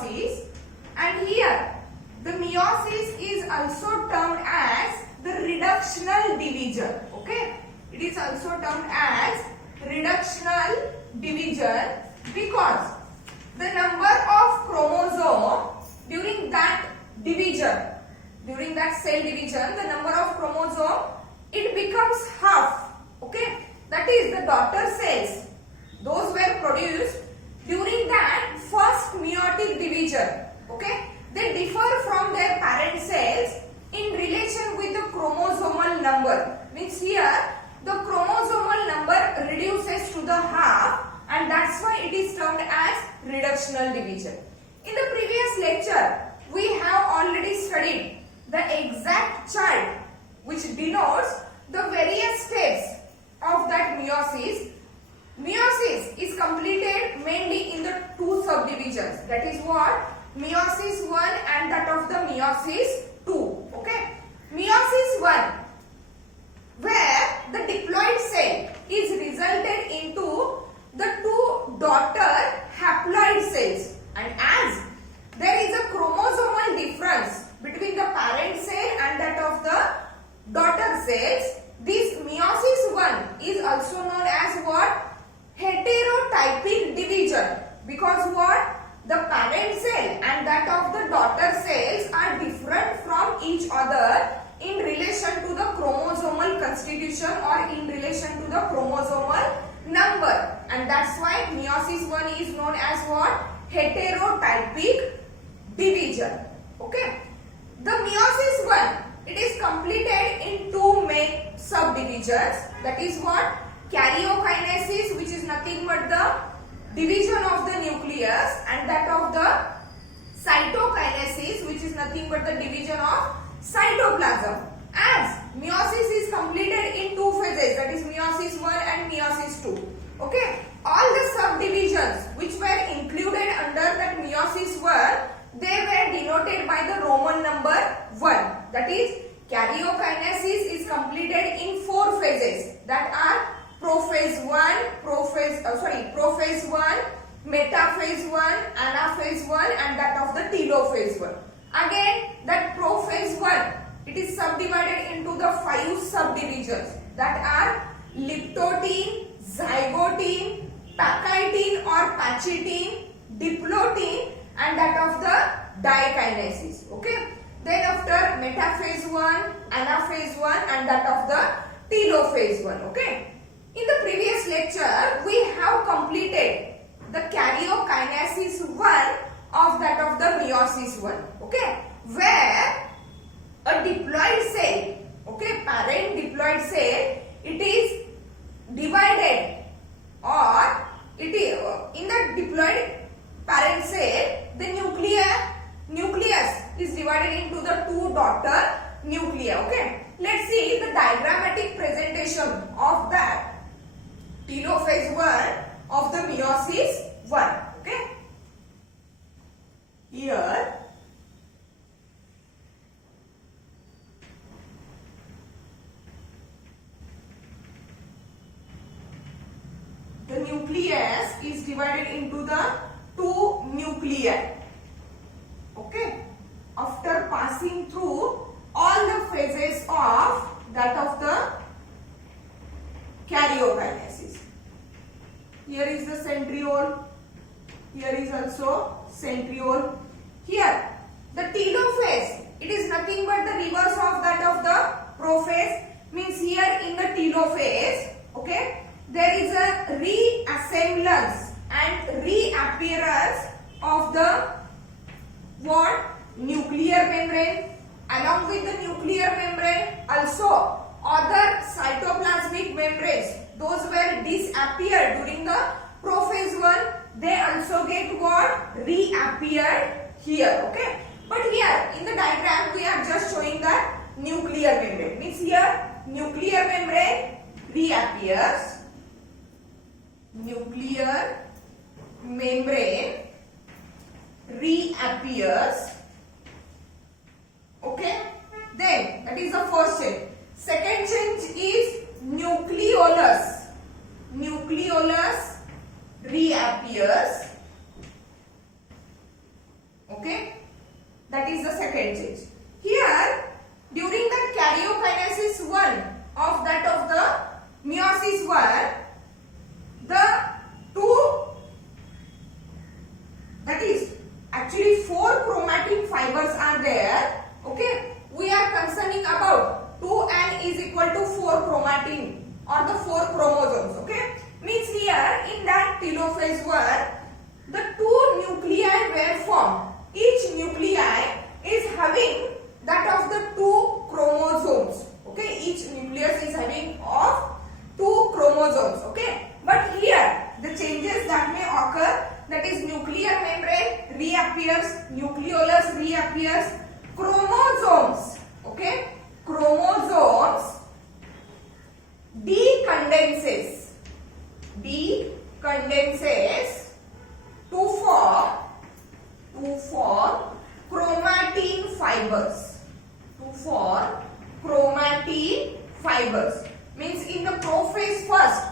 meiosis, and here the meiosis is also termed as the reductional division. Okay, it is also termed as reductional division because the number of chromosome during that division, during that cell division, the number of chromosome, it becomes half. Okay, that is the daughter cells, those were produced during that first meiotic division. Okay, they differ from their parent cells in relation with the chromosomal number. Means here the chromosomal number reduces to the half, and that's why it is termed as reductional division. In the previous lecture, we have already studied the exact chart which denotes the various steps of that meiosis. Meiosis is completed mainly in the two subdivisions. That is what? Meiosis 1 and that of the meiosis 2. Okay? Meiosis 1, where the diploid cell is resulted into the two daughter haploid cells, and as there is a chromosomal difference between the parent cell and that of the daughter cells, this meiosis 1 is also known as what? Heterotypic division, because what? The parent cell and that of the daughter cells are different from each other in relation to the chromosomal constitution or in relation to the chromosomal number, and that's why meiosis 1 is known as what? Heterotypic division. Okay, the meiosis 1, it is completed in two main subdivisions. That is what? Karyokinesis, which is nothing but the division of the nucleus, and that of the cytokinesis, which is nothing but the division of cytoplasm. As meiosis is completed in two phases, that is meiosis 1 and meiosis 2. Okay, all the subdivisions which were included under that meiosis 1, they were denoted by the Roman number 1. That is, karyokinesis is completed in four phases, that are prophase 1, prophase 1, metaphase 1, anaphase 1, and that of the telophase 1. Again, that prophase 1, it is subdivided into the five subdivisions, that are liptotin, zygotin, pachytin or pachytin, diplotin, and that of the dikinesis. Okay. Then after metaphase 1, anaphase 1, and that of the telophase 1. Okay. In the previous lecture, we have completed the karyokinesis 1 of that of the meiosis 1. Okay. Where a diploid cell, okay, parent diploid cell, it is divided, or it is in the diploid parent cell, the nucleus is divided into the two daughter nuclei. Okay, let's see the diagrammatic presentation of that telophase 1 of the meiosis 1. Okay, here the nucleus is divided into the two nuclei. Okay, after passing through all the phases of that of the karyokinesis. Here is the centriole, here is also centriole. Here the telophase, it is nothing but the reverse of that of the prophase. Means here in the telophase, okay, there is a reassemblance and reappearance of the what? Nuclear membrane. Along with the nuclear membrane, also other cytoplasmic membranes, those were disappeared during the prophase 1, they also get what? Reappeared here. Okay, but here in the diagram we are just showing that nuclear membrane. Means here nuclear membrane reappears, nuclear membrane reappears. Okay, then that is the first change. Second change is nucleolus. Nucleolus reappears. Okay, that is the second change. Here, during the karyokinesis 1 of that of the meiosis 1, the two, that is actually 4 chromatin fibers are there. Okay, we are concerning about 2n is equal to 4 chromatin or the 4 chromosomes. Okay, means here in that telophase 1, the 2 nuclei were formed. Each nuclei is having that of the 2 chromosomes. Okay, each nucleus is having of 2 chromosomes. Okay, but here the changes that may occur, that is nuclear membrane reappears, nucleolus reappears, chromosomes, okay, chromosomes decondenses to form chromatin fibers. Means in the prophase first,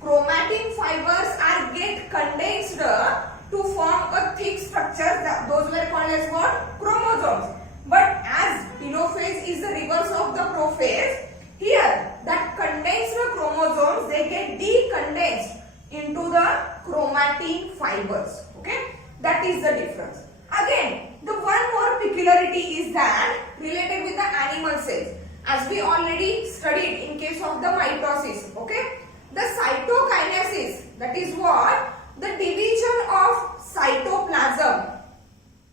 chromatin fibers are get condensed to form a thick structure. Those were called as what? Chromosomes. But as telophase is the reverse of the prophase, here that condensed chromosomes, they get decondensed into the chromatin fibers. Okay, that is the difference. Again, the one more peculiarity is that related with the animal cells, as we already studied in case of the mitosis. Okay, the cytokinesis, that is what? The division of cytoplasm.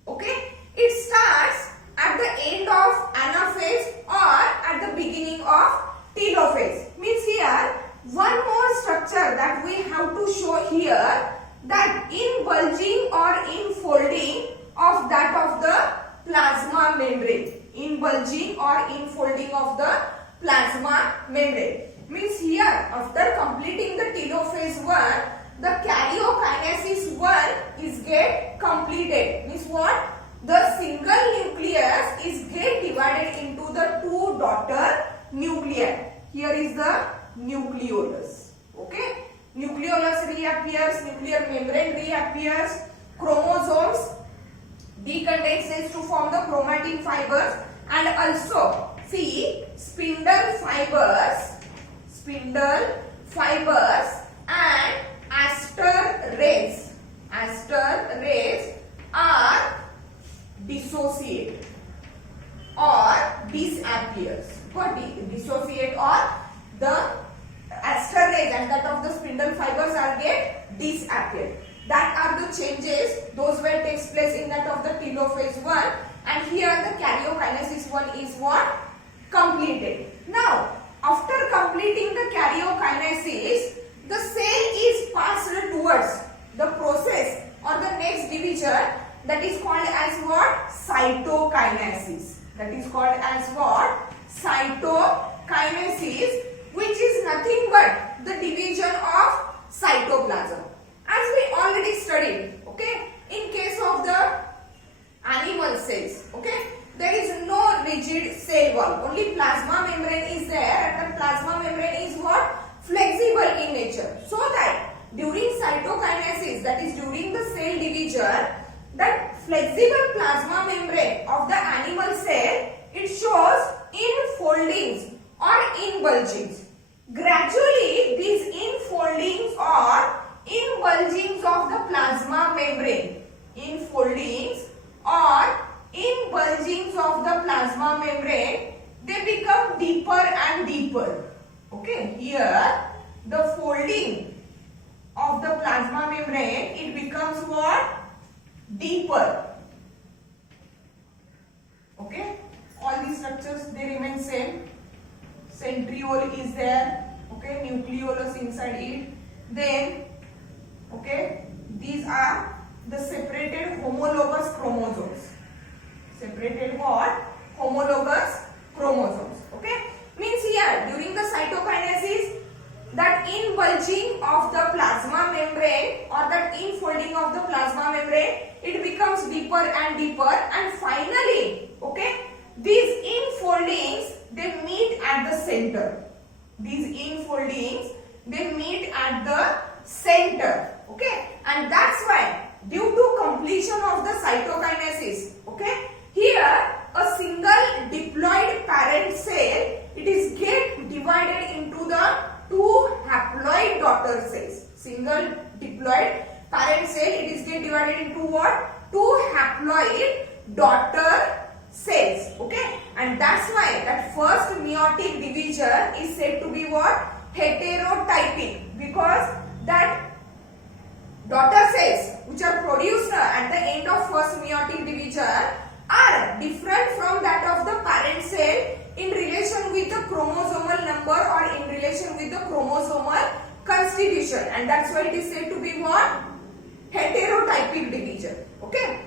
Okay, it starts at the end of anaphase or at the beginning of telophase. Means here one more structure that we have to show here, that inbulging or infolding of that of the plasma membrane. Inbulging or infolding of the plasma membrane. Means here after completing the telophase 1, the karyokinesis 1 is get completed. Means what? The single nucleus is get divided into the 2 daughter nuclei. Here is the nucleolus. Okay, nucleolus reappears, nuclear membrane reappears, chromosomes decondenses to form the chromatin fibers, and also see spindle fibers and aster rays are dissociate or disappears. What dissociate or the aster rays and that of the spindle fibers are get disappeared. That are the changes, those will takes place in that of the telophase 1, and here the karyokinesis 1 is what? Completed. Now, after completing the karyokinesis, the cell is passed towards the process or the next division, that is called as what? Cytokinesis. That is called as what? Cytokinesis, which is nothing but the division of cytoplasm. As we already studied, okay, in case of the animal cells, okay, there is no rigid cell wall, only plasma membrane is there, and the plasma membrane is what? Flexible in nature. So that during cytokinesis, that is during the cell division, that flexible plasma membrane of the animal cell, it shows infoldings or inbulgings. Gradually, these infoldings or inbulgings of the plasma membrane, infoldings or inbulgings of the plasma membrane, they become deeper and deeper. Okay, here the folding of the plasma membrane, it becomes what? Deeper. Okay, all these structures, they remain same. Centriole is there, okay, nucleolus inside it. Then, okay, these are the separated homologous chromosomes. Separated what? Homologous chromosomes. Okay, means here during the cytokinesis, that inbulging of the plasma membrane or that infolding of the plasma membrane, it becomes deeper and deeper, and finally, okay, these infoldings, they meet at the center. These infoldings, they meet at the center. Okay, and that's why due to completion of the cytokinesis, daughter cells. Okay, and that's why that first meiotic division is said to be what? Heterotypic, because that daughter cells which are produced at the end of first meiotic division are different from that of the parent cell in relation with the chromosomal number or in relation with the chromosomal constitution, and that's why it is said to be what? Heterotypic division. Okay.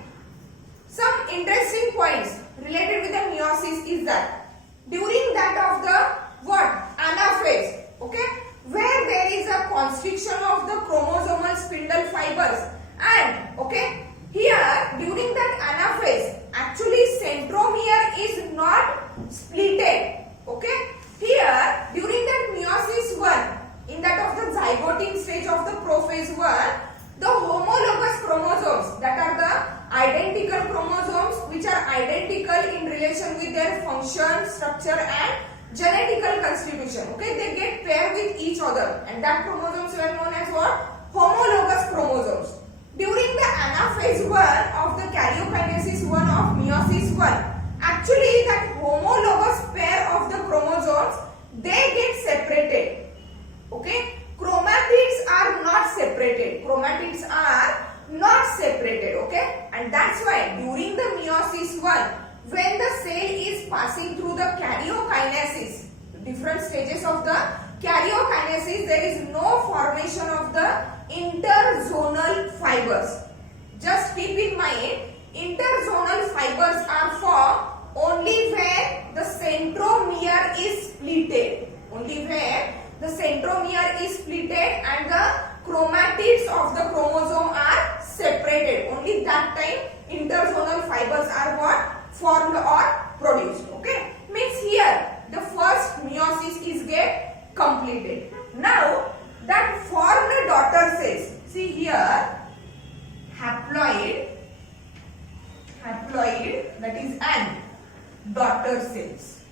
Some interesting points related with the meiosis is that during that of the what? Anaphase, okay, where there is a constriction of the chromosomal spindle fibers, and okay, here during that anaphase actually centromere is not splitted. Okay, here during that meiosis 1, in that of the zygoting stage of the prophase 1, the homologous chromosomes, that are the identical chromosomes which are identical in relation with their function, structure and genetical constitution, okay, they get paired with each other, and that chromosomes were known as what? Homologous chromosomes. During the anaphase 1 of the karyokinesis 1 of meiosis 1, actually that homologous pair of the chromosomes, they get separated. Okay, chromatids are not separated. Chromatids are not separated. Okay, and that's why during the meiosis 1, when the cell is passing through the karyokinesis, different stages of the karyokinesis, there is no formation of the interzonal fibers. Just keep in mind, interzonal fibers are formed only when the centromere is splitted. Only when the centromere is splitted and the chromatids of the chromosome are separated. Only that time interzonal fibers are what? Formed or produced. Okay, means here the first meiosis is get completed. Now that formed daughter cells, see here, haploid, that is and daughter cells,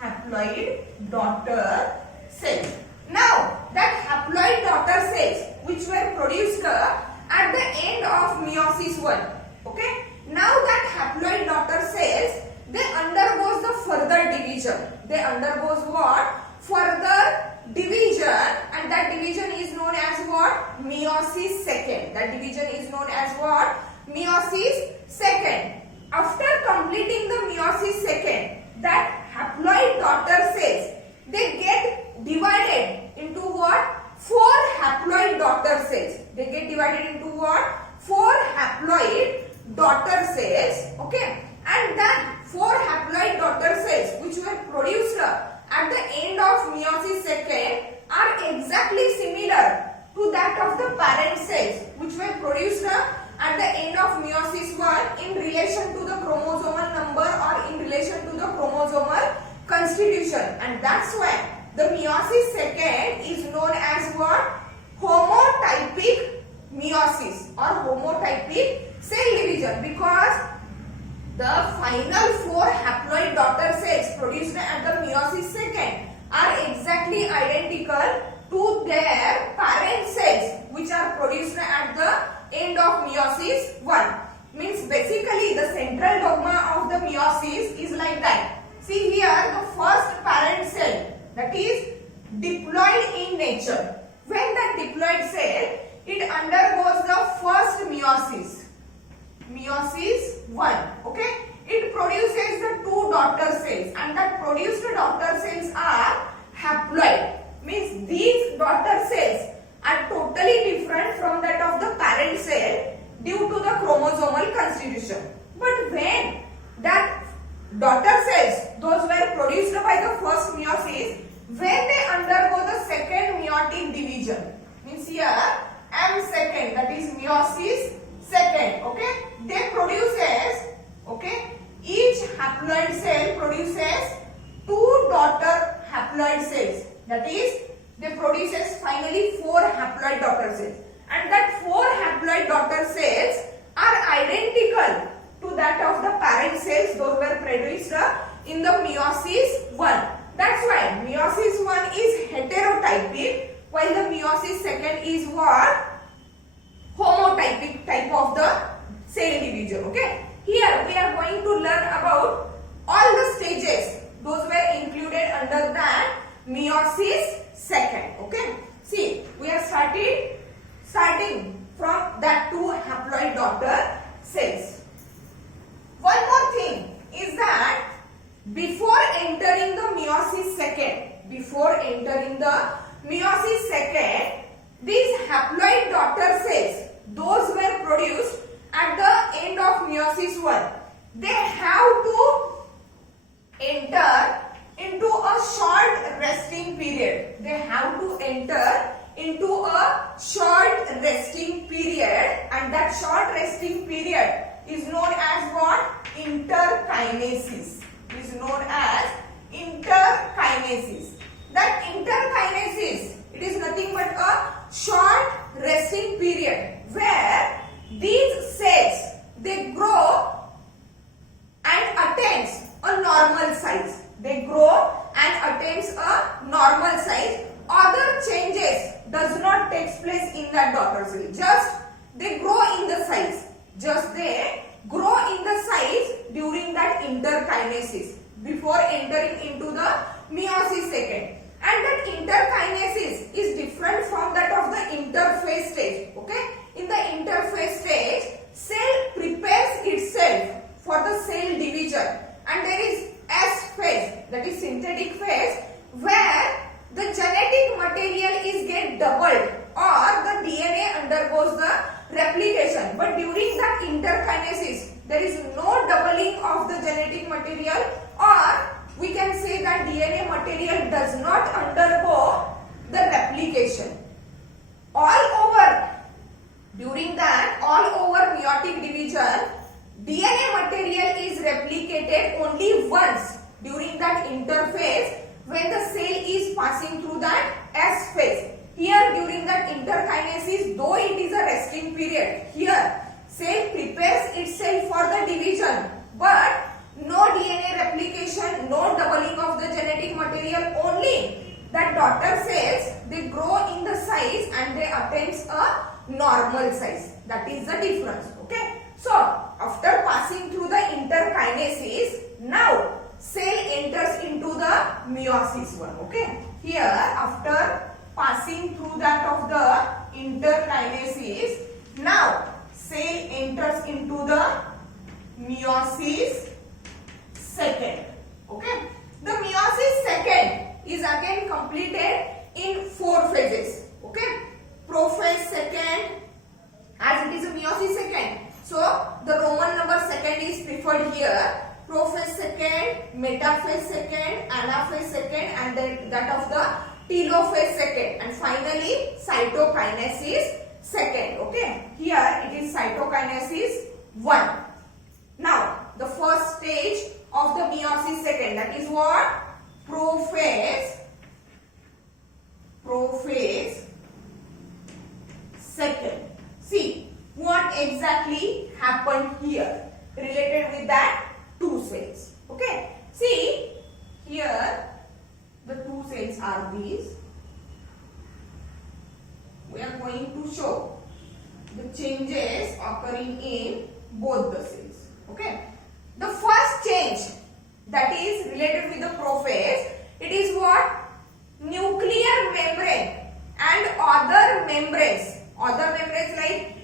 haploid daughter cells. Now that haploid daughter cells which were produced at the end of meiosis 1, okay, now that haploid daughter cells, they undergoes the further division. They undergoes what? Further division, and that division is known as what? Meiosis second. That division is known as what? Meiosis second. After completing the meiosis second, that haploid daughter cells, they get divided into what? 4 haploid daughter cells. They get divided into what? 4 haploid daughter cells. Okay, and that 4 haploid daughter cells which were produced at the end of meiosis second are exactly similar to that of the parent cells which were produced at the end of meiosis 1 in relation to the chromosomal number or in relation to the chromosomal constitution, and that's why the meiosis second is known as what? Homotypic meiosis or homotypic cell division, because the final 4 haploid daughter cells produced at the meiosis second are exactly identical to their parent cells which are produced at the end of meiosis 1. Means basically the central dogma of the meiosis is like that. See here, the first parent cell, that is diploid in nature. When the diploid cell, it undergoes the first meiosis, meiosis 1, okay, it produces the 2 daughter cells, and that produced daughter cells are haploid. Means these daughter cells are totally different from that of the parent cell due to the chromosomal constitution. But when that daughter cells, those were produced by the first meiosis, when they undergo the second meiotic division, means here M second, that is meiosis second, okay, they produces, okay, each haploid cell produces 2 daughter haploid cells, that is they produces finally 4 haploid daughter cells, and that 4 haploid daughter cells are identical to that of the parent cells, those were produced in the meiosis 1. That's why meiosis 1 is heterotypic while the meiosis second is what? Homotypic type of the cell division. Okay. Here going to learn about all the stages. Those were included under that meiosis second. Okay. See, we are starting from that two haploid daughter cells. One more thing is that before entering the meiosis second, these haploid daughter cells, those were produced at the end of meiosis 1. They have to enter into a short resting period. And that short resting period is known as what? Interkinesis. That interkinesis, it is nothing but a short resting period where these cells, they grow and attains a normal size. Other changes does not take place in that daughter cell. Just they grow in the size. During that interkinesis before entering into the meiosis second. And that interkinesis is different from that of the interphase stage. Okay? In the interphase stage, cell prepares itself for the cell division, and there is S phase, that is synthetic phase, where the genetic material is get doubled or the DNA undergoes the replication. But during that interkinesis, there is no doubling of the genetic material, or we can say that DNA material does not undergo the replication. All over meiotic division, DNA material is replicated only once during that interphase when the cell is passing through that S phase. Here during that interkinesis, though it is a resting period, here cell prepares itself for the division, but no DNA replication, no doubling of the genetic material, only that daughter cells, they grow in the size and they attain a normal size. That is the difference. Okay. So, after passing through the interkinesis, now cell enters into the meiosis 1. Okay. Here, after passing through that of the interkinesis, now cell enters into the meiosis second. Okay. The meiosis second is again completed in 4 phases. Okay. Prophase second, as it is a meiosis second, so the Roman number second is preferred here. Prophase second, metaphase second, anaphase second, and then that of the telophase second, and finally cytokinesis second. Okay. Here it is cytokinesis 1. Now the first stage of the meiosis second, that is what? Prophase second. See what exactly happened here related with that 2 cells. Okay. See here the 2 cells are these. We are going to show the changes occurring in both the cells. Okay. The first change that is related with the prophase, it is what? Nuclear membrane and other membranes. Other membranes like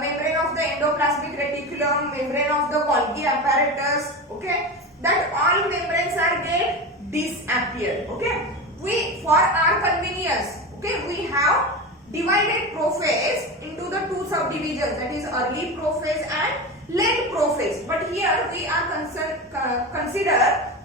membrane of the endoplasmic reticulum, membrane of the Golgi apparatus. Okay. That all membranes are get disappeared. Okay. We, for our convenience, okay, we have divided prophase into the 2 subdivisions, that is early prophase and late prophase. But here we are consider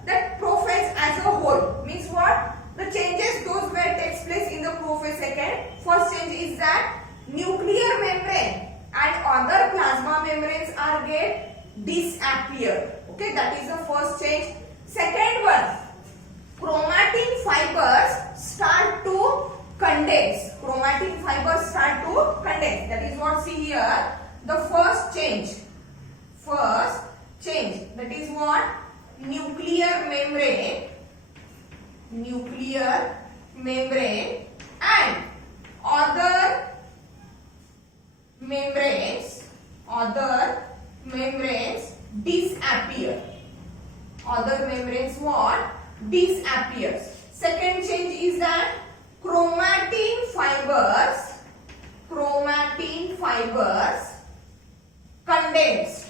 that prophase as a whole. Means what? The changes those where takes place in the prophase second. First change is that nuclear membrane and other plasma membranes are get disappeared. Okay, that is the first change. Second one, chromatin fibers start to condense. That is what, see here, the first change. That is what? Nuclear membrane and other membranes disappear. Other membranes what? Disappears. Second change is that chromatin fibers condense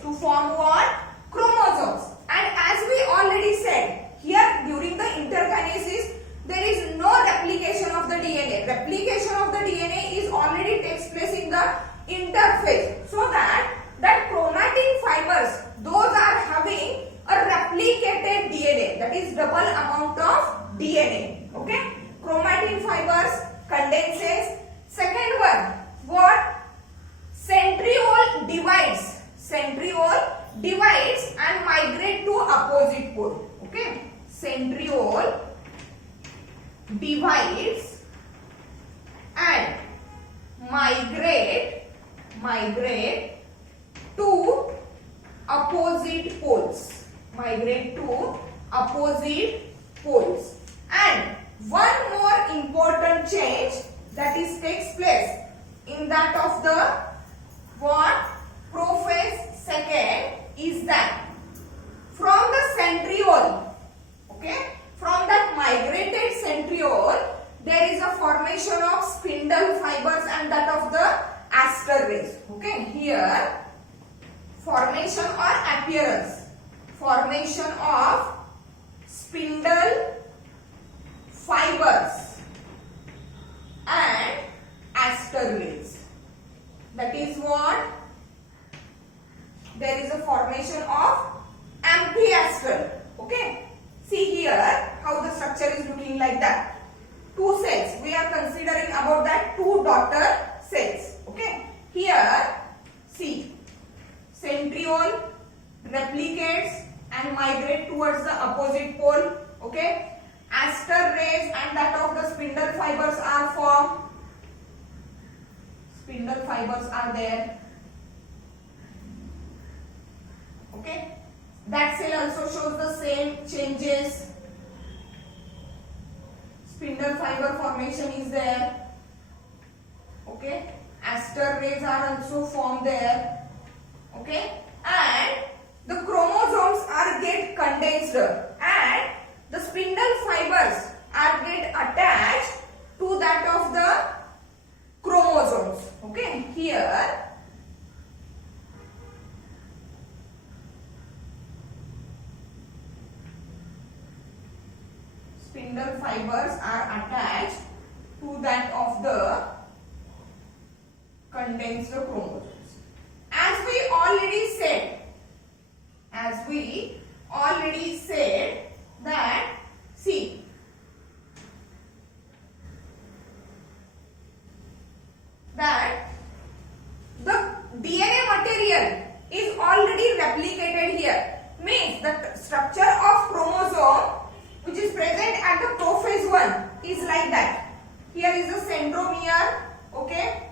to form what? Chromosomes. And as we already said, here during the interkinesis there is no replication of the DNA. Replication of the DNA is already takes place in the interphase, so that chromatin fibers, those are having a replicated DNA, that is double amount of DNA. Okay, chromatin fibers condenses. Second one, what? Centriole divides and migrate to opposite pole. Okay, centriole divides and migrate to opposite poles. And one more important change that is takes place in that of the what? Prophase second is that from the centriole, okay, from that migrated centriole, there is a formation of spindle fibers and that of the aster rays. Okay, here formation or appearance, formation of spindle fibers and aster rays. That is what? There is a formation of amphiaster. Okay, see here how the structure is looking like that. Two cells, we are considering about that two daughter cells. Okay, here see, centriole replicates and migrate towards the opposite pole. Okay, aster rays and that of the spindle fibers are formed. Spindle fibers are there. Okay, that cell also shows the same changes. Spindle fiber formation is there. Okay, aster rays are also formed there. Okay, and the chromosomes are get condensed and the spindle fibers are get attached to that of the chromosomes. Okay, here spindle fibers are attached to that of the condensed chromosomes. As we already said that, see, that the DNA material is already replicated here. Means the structure of chromosome which is present at the prophase 1 is like that. Here is the centromere. Okay,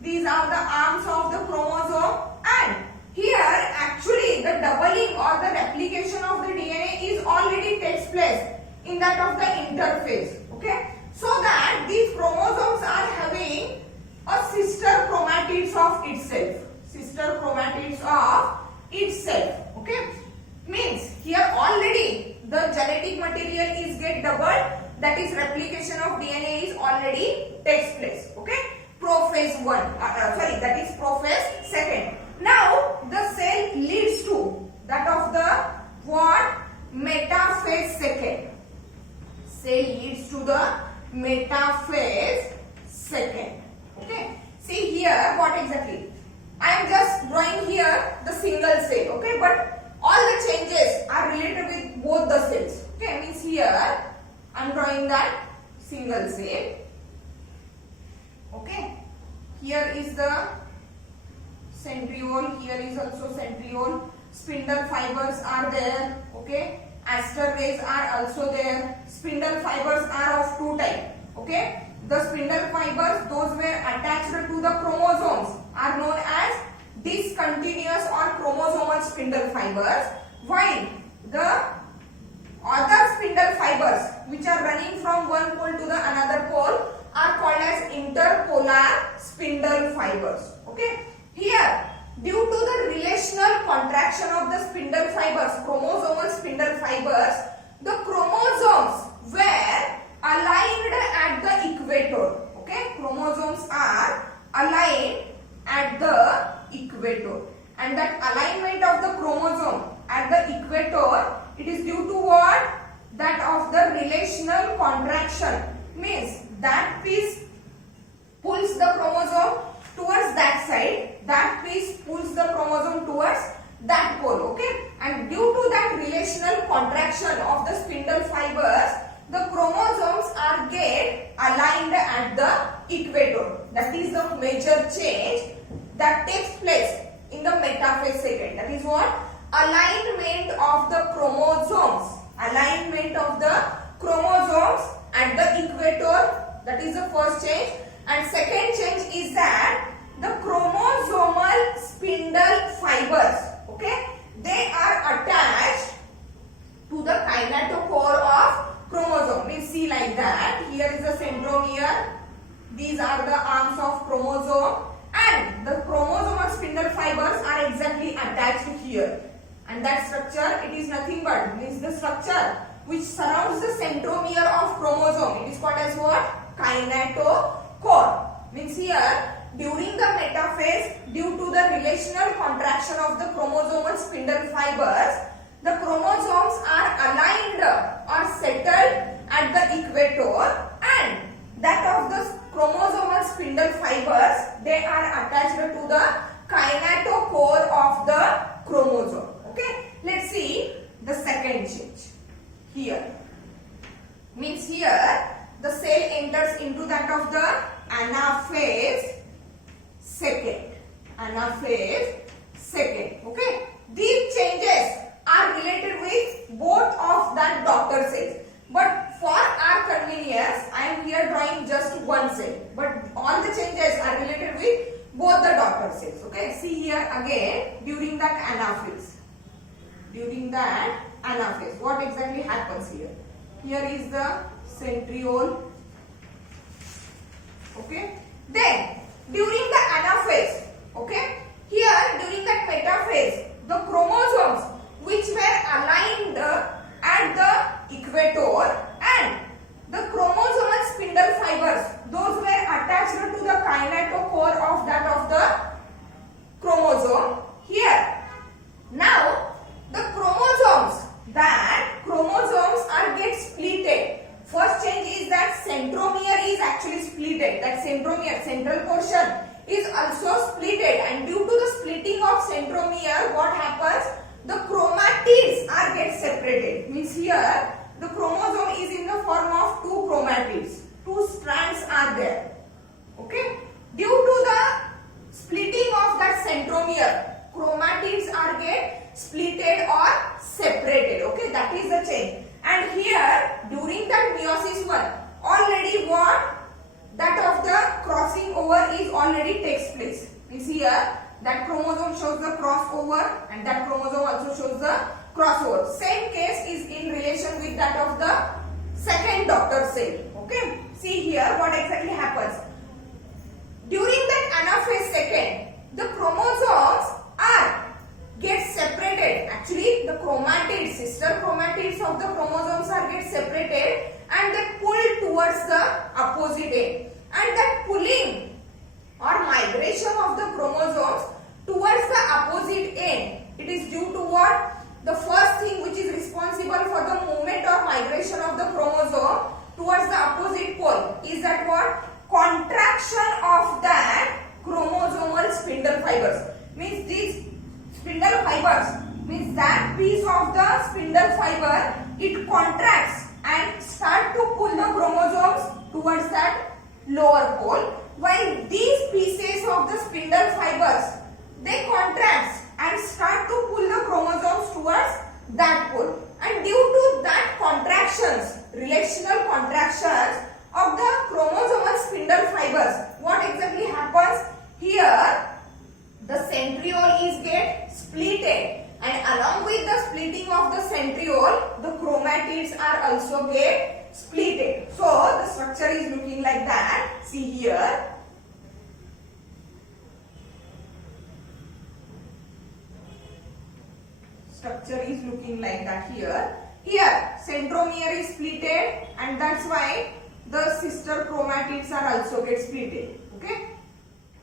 these are the arms of the chromosome, and here actually the doubling or the replication of the DNA is already takes place in that of the interphase. Okay, so that these chromosomes are having a sister chromatids of itself. Okay, means here already the genetic material is get doubled, that is replication of DNA is already takes place. Okay, prophase 1, that is prophase second. Now the cell leads to that of the what? Metaphase second. Cell leads to the metaphase second. Okay, see here what exactly. I am just drawing here the single cell. Okay, but all the changes are related with both the cells. Okay, means here I am drawing that single cell. Okay, here is the centriole, here is also centriole, spindle fibers are there. Okay, aster rays are also there. Spindle fibers are of two types. Okay, the spindle fibers, those were attached to the chromosomes, are known as discontinuous or chromosomal spindle fibers, while the other spindle fibers which are running from one pole to the another pole are called as interpolar spindle fibers. Okay, here due to the contraction of the spindle fibers, chromosomal spindle fibers, the chromosomes were aligned at the equator. Okay, chromosomes are aligned at the equator, and that alignment of the chromosome at the equator, it is due to what? That of the relational contraction, means that piece pulls the chromosome towards that side, that piece pulls the chromosome towards that pole. Okay, and due to that relational contraction of the spindle fibers, the chromosomes are get aligned at the equator. That is the major change that takes place in the metaphase second. That is what? Alignment of the chromosomes. Alignment of the chromosomes at the equator. That is the first change. And second change is that the chromosomal spindle fibers, okay, they are attached to the kinetochore of chromosome. Means see like that. Here is the centromere. These are the arms of chromosome, and the chromosomal spindle fibers are exactly attached here. And that structure, it is nothing but, means the structure which surrounds the centromere of chromosome. It is called as what? Kinetochore. Means here, during the metaphase, due to the relational contraction of the chromosomal spindle fibers, the chromosomes are aligned or settled at the equator, and that of the chromosomal spindle fibers, they are attached to the kinetochore of the chromosome. Okay, let's see the second change here. Means here the cell enters into that of the anaphase second. Anaphase second. Okay, these changes are related with both of that daughter cells. But for our convenience, I am here drawing just one cell. But all the changes are related with both the daughter cells. Okay, see here again during that anaphase. During that anaphase, what exactly happens here? Here is the centriole. Okay. Then during the anaphase, okay, here during that metaphase, the chromosomes which were aligned at the equator and the chromosomal spindle fibers, those were attached to the kinetochore of that of the chromosome here. Now the chromosomes are get splitted. First change is that centromere is actually splitted. That centromere, central portion, is also splitted, and due to the splitting of centromere, what happens? The chromatids are get separated. Means here the chromosome is in the form of two chromatids. Two strands are there. Okay. Due to the splitting of that centromere, chromatids are get splitted or separated. Okay, that is the change. And here during that meiosis 1, already what? That of the crossing over is already takes place. Means here that chromosome shows the crossover and that chromosome also shows the crossover. Same case is in relation with that of the second daughter cell. Okay, see here what exactly happens. During that anaphase second, the chromosomes are get separated. Actually the chromatids, sister chromatids of the chromosomes are get separated and they pull towards the opposite end. And that pulling or migration of the chromosomes towards the opposite end, it is due to what? The first thing which is responsible for the movement or migration of the chromosome towards the opposite pole is that what? Contraction of that chromosomal spindle fibers. Means these spindle fibers, means that piece of the spindle fiber, it contracts and start to pull the chromosomes towards that lower pole, while these pieces of the spindle fibers, they contract and start to pull the chromosomes towards that pole. And due to that contractions, relational contractions of the chromosomal spindle fibers, what exactly happens? Here the centriole is get splitted, and along with the splitting of the centriole, the chromatids are also get splitted. So the structure is looking like that. See here. structure is looking like that here. Here centromere is splitted and that's why the sister chromatids are also get splitted. Okay.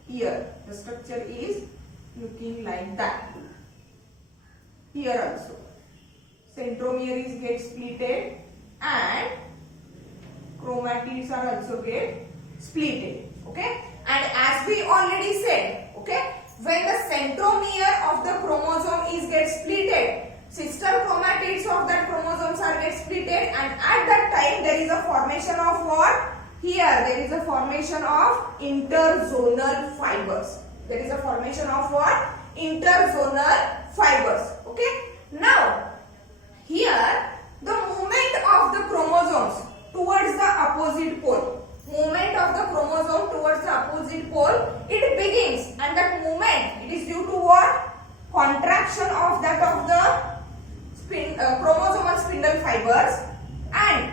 Here the structure is looking like that. Here also centromere is get splitted and chromatids are also get splitted. Okay. And as we already said, okay, when the centromere of the chromosome is get splitted, sister chromatids of that chromosomes are get splitted, and at that time there is a formation of what? Here there is a formation of interzonal fibers. There is a formation of what? Interzonal fibers. Okay. Now here the movement of the chromosomes towards the opposite pole. Movement of the chromosome towards the opposite pole, it begins, and that movement, it is due to what? Contraction of that of the chromosomal spindle fibers and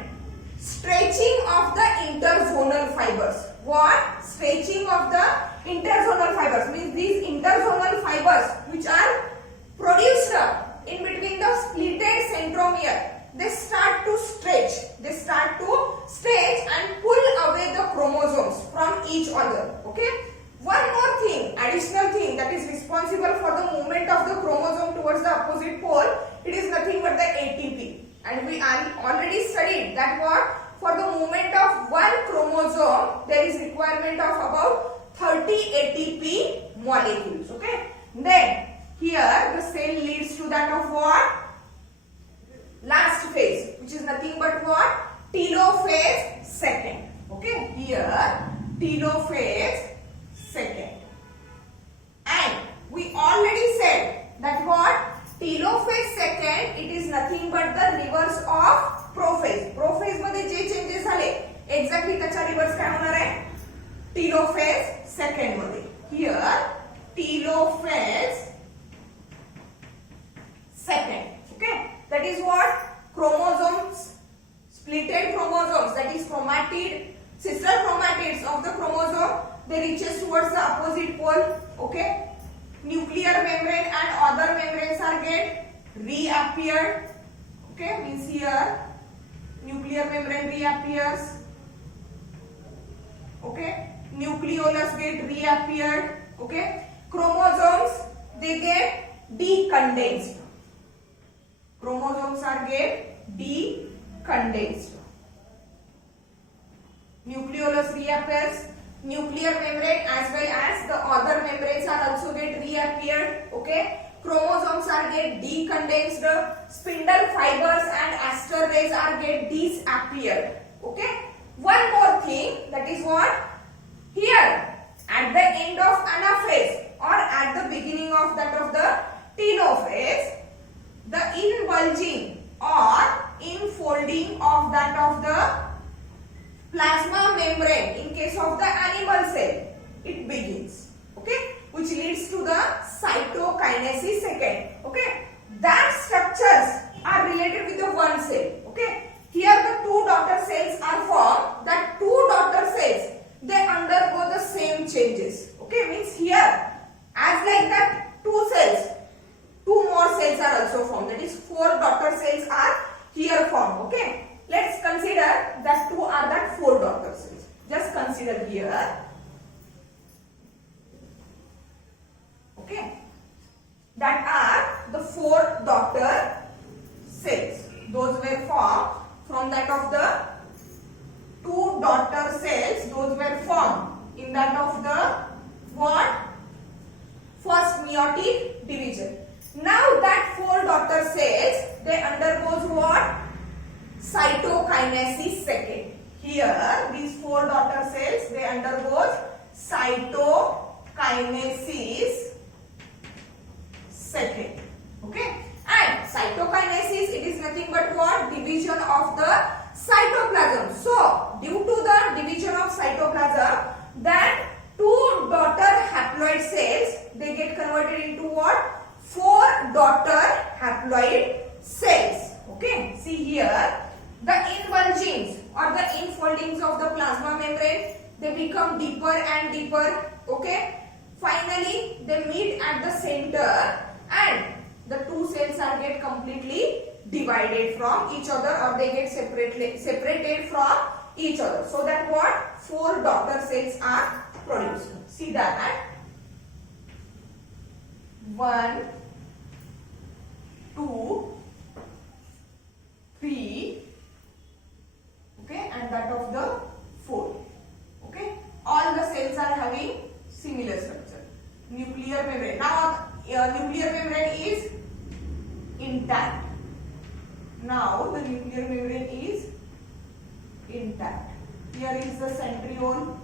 stretching of the interzonal fibers. What? Stretching of the interzonal fibers means these interzonal fibers which are produced in between the splitted centromere, they start to stretch. They start to stretch and pull away the chromosomes from each other. Okay. One more thing, additional thing that is responsible for the movement of the chromosome towards the opposite pole, it is nothing but the ATP. And we already studied that what? For the movement of one chromosome, there is requirement of about 30 ATP molecules. Okay. Then here the cell leads to that of what? Last phase, which is nothing but what? Telophase second. Okay. Here telophase second. And we already said that what? Telophase second, it is nothing but the reverse of prophase. Prophase मध्ये जे changes झाले exactly त्याचा reverse काय होणार आहे? Telophase second मध्ये. Here telophase second. Okay, that is what? Chromosomes, splitted chromosomes, that is chromatid, sister chromatids of the chromosome, they reaches towards the opposite pole. Okay, nuclear membrane and other membranes are get reappeared. Okay, means here nuclear membrane reappears. Okay, nucleolus get reappeared. Okay, chromosomes they get decondensed. Chromosomes are get decondensed. Nucleolus reappears. Nuclear membrane as well as the other membranes are also get reappeared. Okay, chromosomes are get decondensed. Spindle fibers and aster rays are get disappeared. Okay, one more thing, that is what? Here at the end of anaphase or at the beginning of that of the telophase, the invulging or infolding of that of the plasma membrane in case of the animal cell, it begins. Okay, which leads to the cytokinesis second. Okay, that structures are related with the one cell. Okay, here the two daughter cells are formed. That two daughter cells, they undergo the same changes. Okay, means here as like that two cells, two more cells are also formed. That is 4 daughter cells are here formed. Okay, let's consider that 2 are that 4 daughter cells. Just consider here. Okay, that are the 4 daughter cells. Those were formed from that of the 2 daughter cells. Those were formed in that of the what? First meiotic division. Now that 4 daughter cells, they undergoes what? Cytokinesis second. Here these 4 daughter cells, they undergoes cytokinesis second. Okay, and cytokinesis, it is nothing but what? Division of the cytoplasm. So due to the division of cytoplasm, that 2 daughter haploid cells, they get converted into what? 4 daughter haploid cells. Okay, see here the invulgings or the infoldings of the plasma membrane, they become deeper and deeper. Okay, finally they meet at the center and the 2 cells are get divided from each other, or they get separated from each other, so that what 4 daughter cells are produced. See that 1, 2, 3, okay, and that of the 4. Okay, all the cells are having similar structure. Nuclear membrane. Now nuclear membrane is intact. Now the nuclear membrane is intact. Here is the centriole.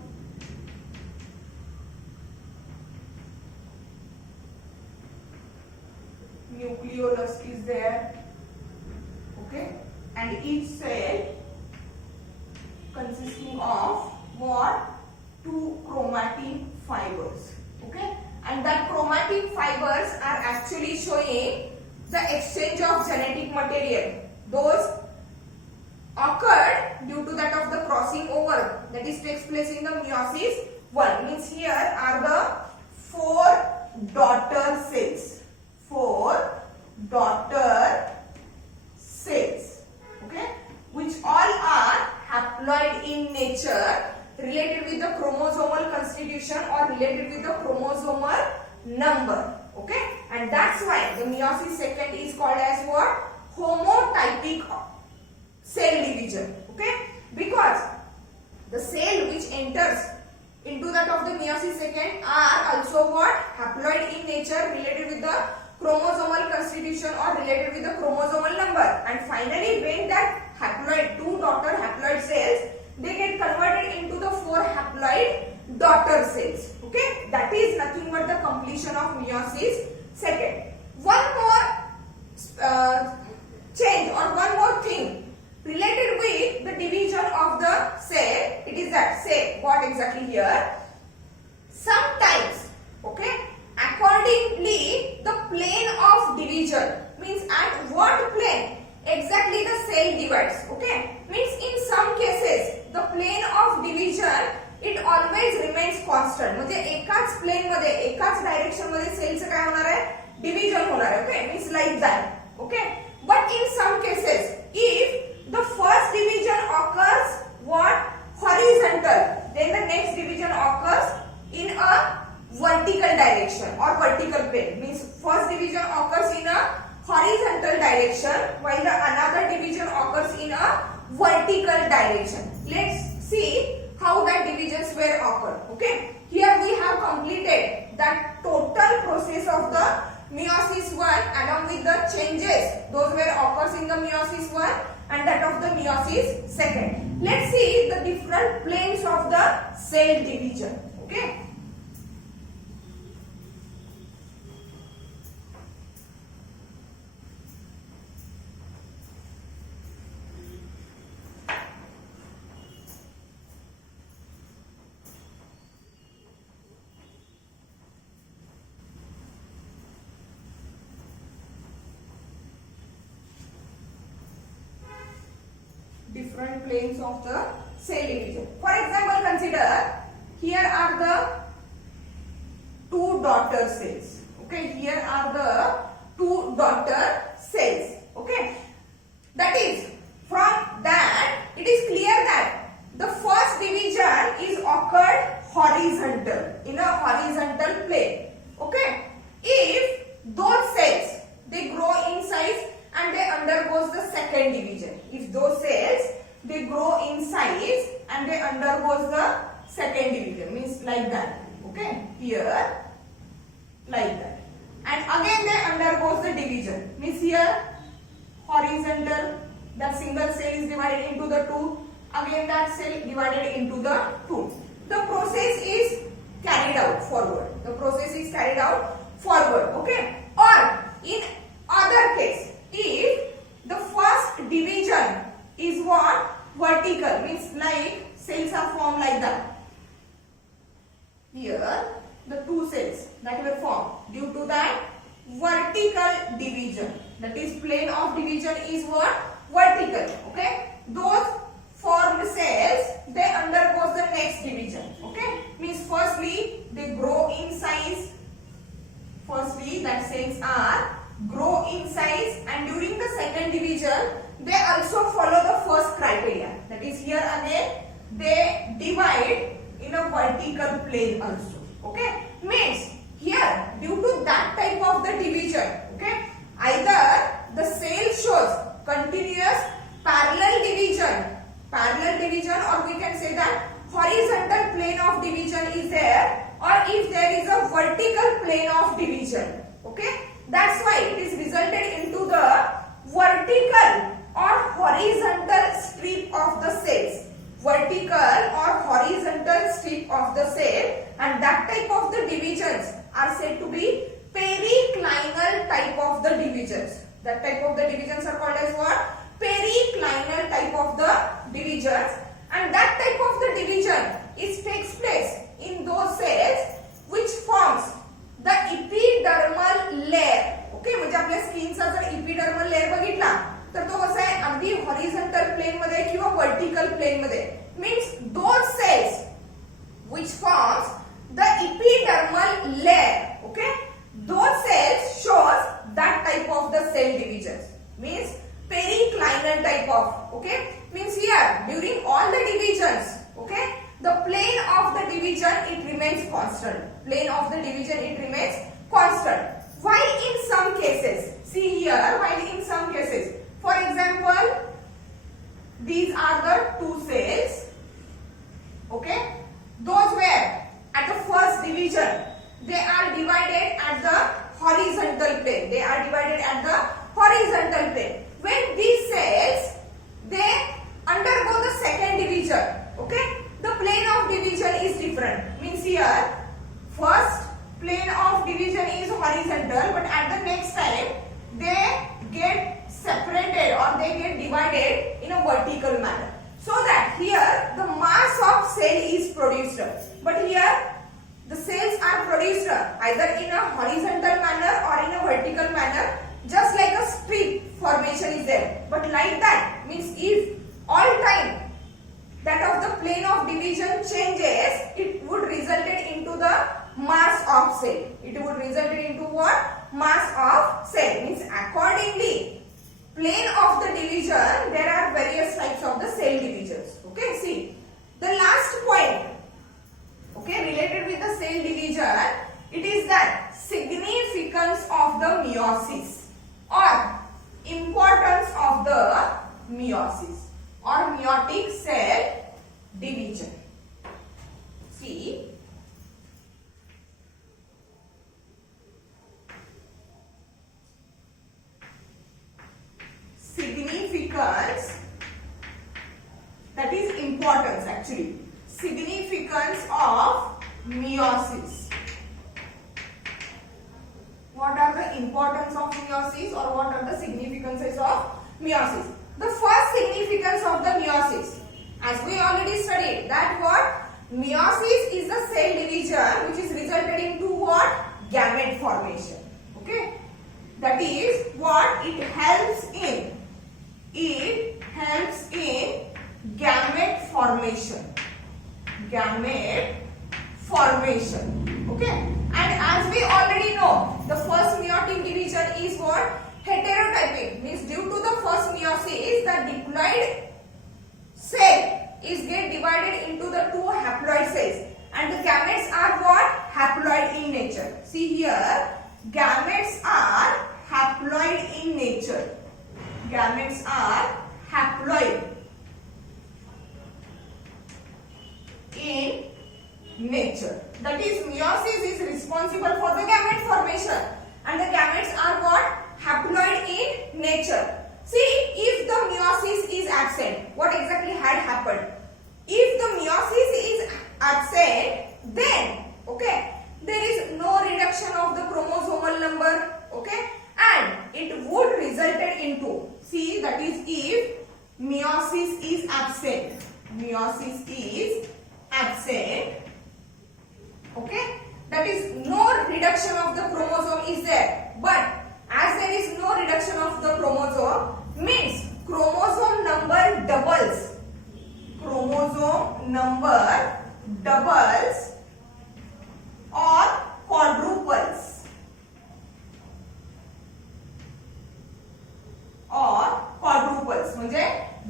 Nucleolus is there. Okay, and each cell consisting of what? 2 chromatin fibers. Okay, and that chromatin fibers are actually showing the exchange of genetic material. Those occurred due to that of the crossing over, that is takes place in the meiosis 1. Means here are the 4 daughter cells. 4 daughter cells, okay, which all are haploid in nature, related with the chromosomal constitution or related with the chromosomal number. Okay, and that's why the meiosis second is called as what? Homotypic cell division. Okay, because the cell which enters into that of the meiosis second are also what? Haploid in nature, related with the chromosomal constitution or related with the chromosomal number. And finally, when that haploid, 2 daughter haploid cells, they get converted into the 4 haploid daughter cells. Okay, that is nothing but the completion of meiosis second. One more change or one more thing related with the division of the cell. It is that, say what exactly here? Sometimes, okay, accordingly the plane of division, means at what plane exactly the cell divides. Okay, means in some cases the plane of division it always remains constant. म्हणजे एकाच plane मध्ये एकाच direction मध्ये सेलचं काय होणार आहे? Division होणार आहे. Okay, means like that. Okay, but in some cases if the first division occurs what? Horizontal, then the next division occurs in a vertical direction or vertical plane. Means first division occurs in a horizontal direction while the another division occurs in a vertical direction. Let's see how that divisions were occurred. Okay, here we have completed that total process of the meiosis 1 along with the changes those were occurs in the meiosis 1 and that of the meiosis second. Let's see the different planes of the cell division. Okay, different planes of the cell division. For example, consider here are the 2 daughter cells. Okay, here are the 2 daughter cells. Okay, that is, from that it is clear that the first division is occurred horizontal, in a horizontal plane. Okay, if those cells they grow in size and they undergoes the second division. If those cells they grow in size and they undergoes the second division, means like that. Okay, here like that, and again they undergoes the division, means here horizontal, that single cell is divided into the 2, again that cell divided into the 2. The process is carried out forward. The process is carried out forward. Okay, or in other case, if the first division is what? Vertical, means like cells are formed like that. Here the 2 cells that were formed due to that vertical division, that is plane of division is what? Vertical. Okay, those formed cells they undergoes the next division. Okay, means firstly they grow in size, firstly that cells are grow in size and during the second silent division, they also follow the first criteria. That is, here again they divide in a vertical plane also. Okay, means here due to that type of the division, okay, either the cell shows continuous parallel division, or we can say that horizontal plane of division is there, or if there is a vertical plane of division. Okay, that's why it is resulted into the vertical or horizontal strip of the cells. Vertical or horizontal strip of the cell, and that type of the divisions are said to be periclinal type of the divisions. That type of the divisions are called as what? Periclinal type of the divisions, and that type of the division takes place in those cells which forms the epidermal layer. Okay, म्हणजे आपल्या स्किनचा जर epidermal layer बघितला तर तो कसा आहे, अगदी horizontal plane मध्ये किंवा वर्टिकल प्लेन मध्ये, means those cells which forms the epidermal layer. Okay, those cells shows that type of the cell divisions, means periclinal type of. Okay, means here during all the divisions, okay, the plane of the division it remains constant. Plane of the division it remains constant. While in some cases, see here, while in some cases, for example, these are the two cells. Okay, those where at the first division they are divided at the horizontal plane. They are divided at the horizontal plane. When these cells they undergo the second division, okay, the plane of division is different. Means here first plane of division is horizontal, but at the next time they get separated or they get divided in a vertical manner, so that here the mass of cell is produced, but here the cells are produced either in a horizontal manner or in a vertical manner, just like a strip formation is there. But like that means if all time that of the plane of division changes, it would result into the mass of cell. It would result into what? Mass of cell. Means accordingly, plane of the division, there are various types of the cell divisions. Okay, see the last point, okay, related with the cell division, it is that significance of the meiosis or importance of the meiosis or meiotic cell division. See, significance, that is importance actually, significance of meiosis. What are the importance of meiosis or what are the significances of meiosis? The first significance of the meiosis, as we already studied, that what? Meiosis is the cell division which is resulted into what? Gamete formation. Okay, that is what it helps in. It helps in gamete formation. Gamete formation. Okay, and as we already know, the first meiotic division is what? Heterotypic, means due to the first meiosis, the diploid cell is get divided into the two haploid cells, and the gametes are what? Haploid in nature. See here, gametes are haploid in nature. Gametes are haploid in nature. That is, meiosis is responsible for the gamete formation, and the gametes are what? Haploid in nature. See, if the meiosis is absent, what exactly had happened? If the meiosis is absent, then okay, there is no reduction of the chromosomal number, okay, and it would result into, see, that is if meiosis is absent. Meiosis is absent, okay, that is no reduction of the chromosome is there, but as there is no reduction of the chromosome, means chromosome number doubles. Chromosome number doubles or quadruples. Or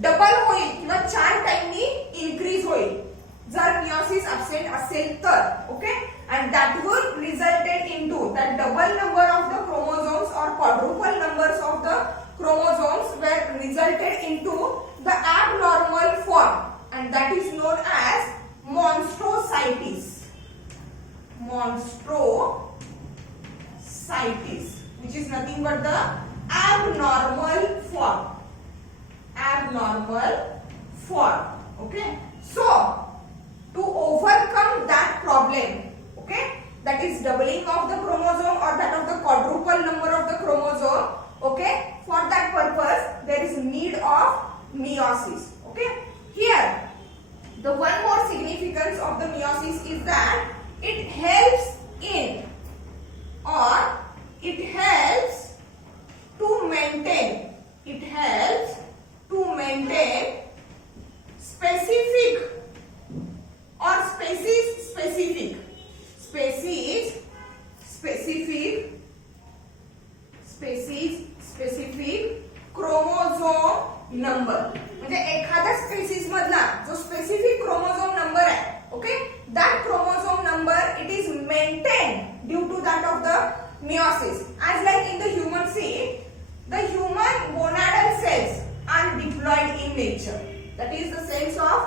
double होईल किंवा 4 टाइमनी increase होईल जर meiosis absent असेल तर. Okay, and that would resulted into that double number of the chromosomes or quadruple numbers of the chromosomes were resulted into the abnormal form, and that is known as monstrositis. Monstrositis, which is nothing but the abnormal form. Abnormal form. Okay, so to overcome that problem, okay, that is doubling of the chromosome or that of the quadruple number of the chromosome, okay, for that purpose there is need of meiosis. Okay, here the one more significance of the meiosis is that it helps in or it helps to maintain specific or specific chromosome number. म्हणजे एखाद्या spaces मधला जो specific chromosome number आहे, okay, that chromosome number it is maintained due to that of the meiosis. As like in the human seed, the human gonadal cells are diploid in nature. That is the cells of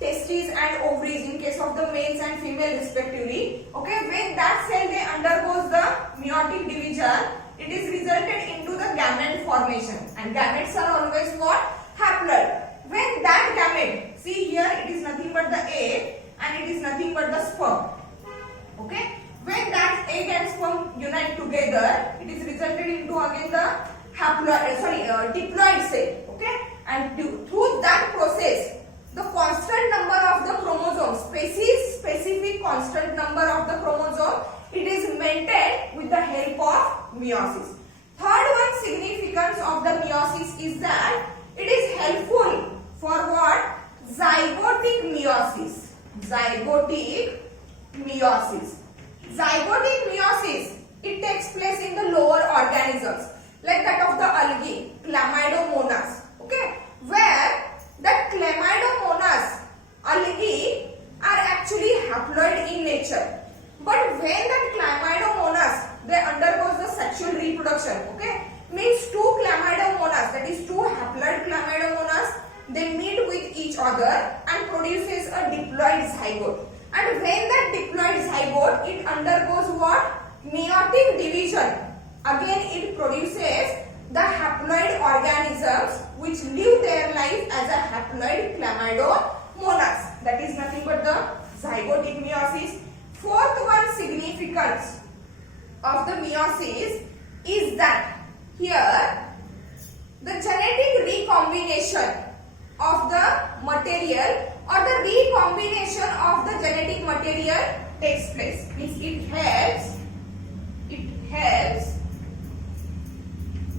testes and ovaries in case of the males and female respectively. Okay, when that cell they undergoes the meiotic division, it is resulted into the gamete formation, and gametes are always what? Haploid. When that gamete, see here it is nothing but the egg and it is nothing but the sperm. Okay, when that egg and sperm unite together, it is resulted into again the haploid, diploid cell. Okay, and through that process, the constant number of the chromosome, specific constant number of the chromosome, it is maintained with the help of meiosis. Third one significance of the meiosis is that it is helpful for what? Zygotic meiosis. Zygotic meiosis, it takes place in the lower organisms like that of the algae, Chlamydomonas. Okay, where that Chlamydomonas algae are actually haploid in nature, but when that Chlamydomonas they undergoes the sexual reproduction, okay, means two Chlamydomonas, that is two haploid Chlamydomonas, they meet with each other and produces a diploid zygote. And when that diploid zygote it undergoes what? Meiotic division. Again it produces the haploid organisms which live their life as a haploid Chlamydomonas. That is nothing but the zygotic meiosis. Fourth one significance of the meiosis is that here the genetic recombination of the material or the recombination of the genetic material takes place. Means it helps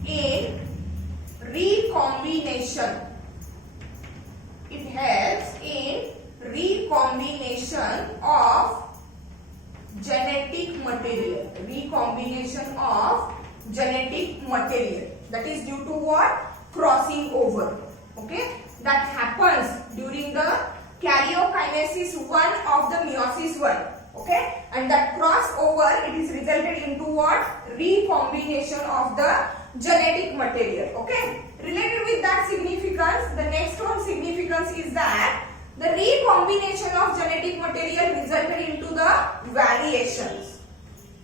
in recombination. It helps in recombination of genetic material. Recombination of genetic material. That is due to what? Crossing over. Okay, that happens during the karyokinesis 1 of the meiosis 1. Okay, and that crossover it is resulted into what? Recombination of the genetic material. Okay, related with that significance, the next one significance is that the recombination of genetic material resulted into the variations.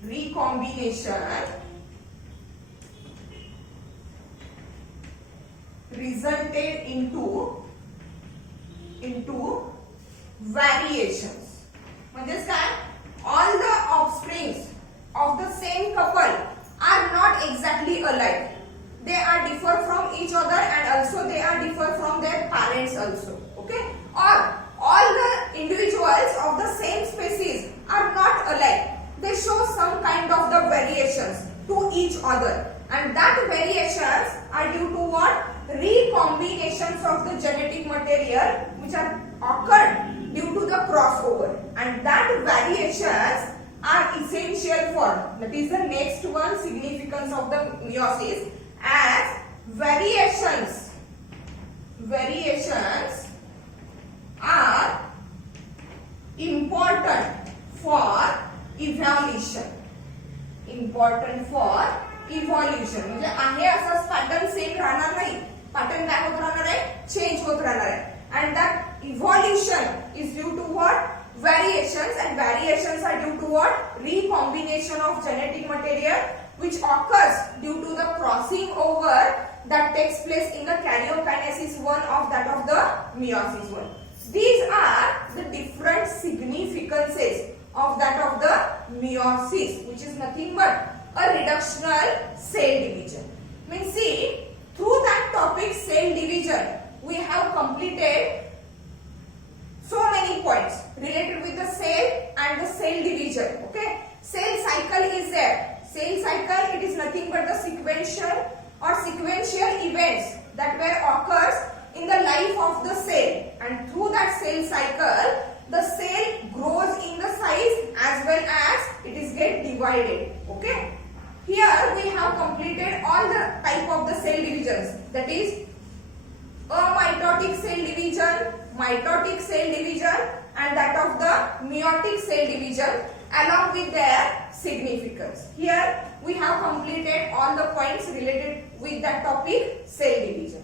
Recombination resulted into variations. Means that all the offsprings of the same couple are not exactly alike. They are differ from each other and also they are differ from their parents also. Okay, or all the individuals of the same species are not alike. They show some kind of the variations to each other, and that variations are due to what? Recombinations of the genetic material which are occurred due to the crossover, and that variations are essential for, that is the next one significance of the meiosis, as variations variations are important for evolution. Important for evolution म्हणजे आहे असाच pattern same राहणार नाही. Pattern काय होत राहणार आहे, change होत राहणार आहे. And that evolution is due to what? Variations, and variations are due to what? Recombination of genetic material which occurs due to the crossing over that takes place in the karyokinesis 1 of that of the meiosis 1. These are the different significances of that of the meiosis, which is nothing but a reductional cell division. Means see, through that topic cell division, we have completed so many points related with the cell and the cell division. Okay, cell cycle is there. Cell cycle, it is nothing but the sequential events that were occurs in the life of the cell, and through that cell cycle the cell grows in the size as well as it is get divided. Okay, here we have completed all the type of the cell divisions, that is amitotic cell division, mitotic cell division, and that of the meiotic cell division along with their significance. Here we have completed all the points related with that topic, cell division.